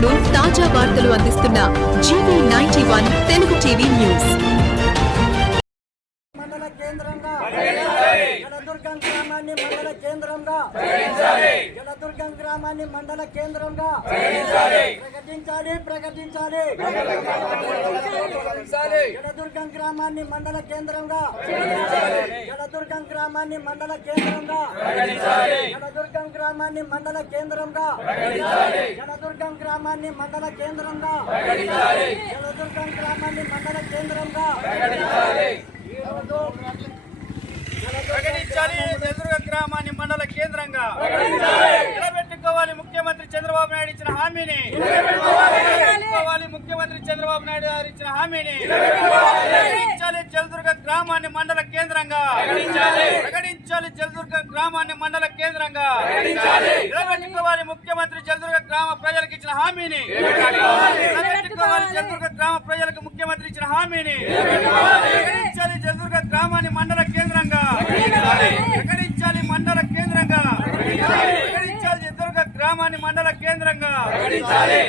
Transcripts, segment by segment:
ఎప్పటికప్పుడు తాజా వార్తలు అందిస్తున్న G V ninety one Telugu TV news. మండల కేంద్రంగా మండల కేంద్రంగా జలదుర్గం గ్రామాన్ని మండల కేంద్రంగా ప్రకటించాలి. ప్రకటించాలి జలదుర్గం గ్రామాన్ని మండల కేంద్రంగా జలదుర్గం గ్రామాన్ని మండల కేంద్రంగా జలదుర్గం గ్రామాన్ని మండల కేంద్రంగా జలదుర్గం గ్రామాన్ని మండల కేంద్రంగా జలదుర్గం గ్రామాన్ని మండల కేంద్రంగా ప్రకటించాలి. ఎదురుగ గ్రామాన్ని మండల కేంద్రంగా చంద్రబాబు నాయుడు ఇచ్చిన హామీని ముఖ్యమంత్రి చంద్రబాబు నాయుడు గారు ఇచ్చిన హామీని ప్రకటించాలి జలదుర్గ గ్రామాన్ని మండల కేంద్రంగా. ప్రకటించాలి. జలదుర్గ గ్రామాన్ని మండల కేంద్రంగా. నిలబెట్టుకోవాలి ముఖ్యమంత్రి జలదుర్గ గ్రామ ప్రజలకు ఇచ్చిన హామీని. నిలబెట్టుకోవాలి. జలదుర్గ గ్రామ ప్రజలకు ముఖ్యమంత్రి ఇచ్చిన హామీని. ప్రకటించాలి జలదుర్గ గ్రామాన్ని మండల కేంద్రంగా ప్రకటించాలి మండల కేంద్రంగా ప్రకటించాలి జలదుర్గ గ్రామాన్ని మండల కేంద్రంగా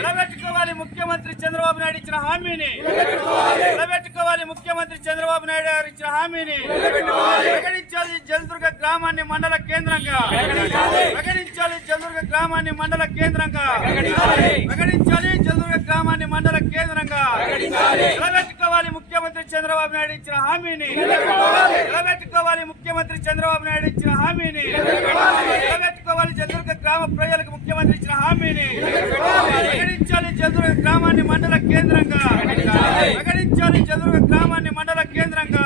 నిలబెట్టుకోవాలి ముఖ్యమంత్రి చంద్రబాబు నాయుడు ఇచ్చిన హామీని. నిలబెట్టుకోవాలి ముఖ్యమంత్రి చంద్రబాబు నాయుడు గారు ఇచ్చిన హామీని. ప్రకటించాలి జలదుర్గ గ్రామాన్ని మండల కేంద్రంగా. ప్రకటించాలి. జలదుర్గ గ్రామాన్ని మండల కేంద్రంగా. ప్రకటించాలి. జలదుర్గ గ్రామాన్ని మండల కేంద్రంగా. నిలబెట్టుకోవాలి ముఖ్యమంత్రి చంద్రబాబు నాయుడు ఇచ్చిన హామీని. నిలబెట్టుకోవాలి ముఖ్యమంత్రి చంద్రబాబు నాయుడు ఇచ్చిన హామీని. నిలబెట్టుకోవాలి జలదుర్గ గ్రామ ప్రజలకు ముఖ్యమంత్రి ఇచ్చిన హామీని ప్రకటించాలి చదువు గ్రామాన్ని మండల కేంద్రంగా. ప్రకటించాలి. జలదుర్గ గ్రామాన్ని మండల కేంద్రంగా.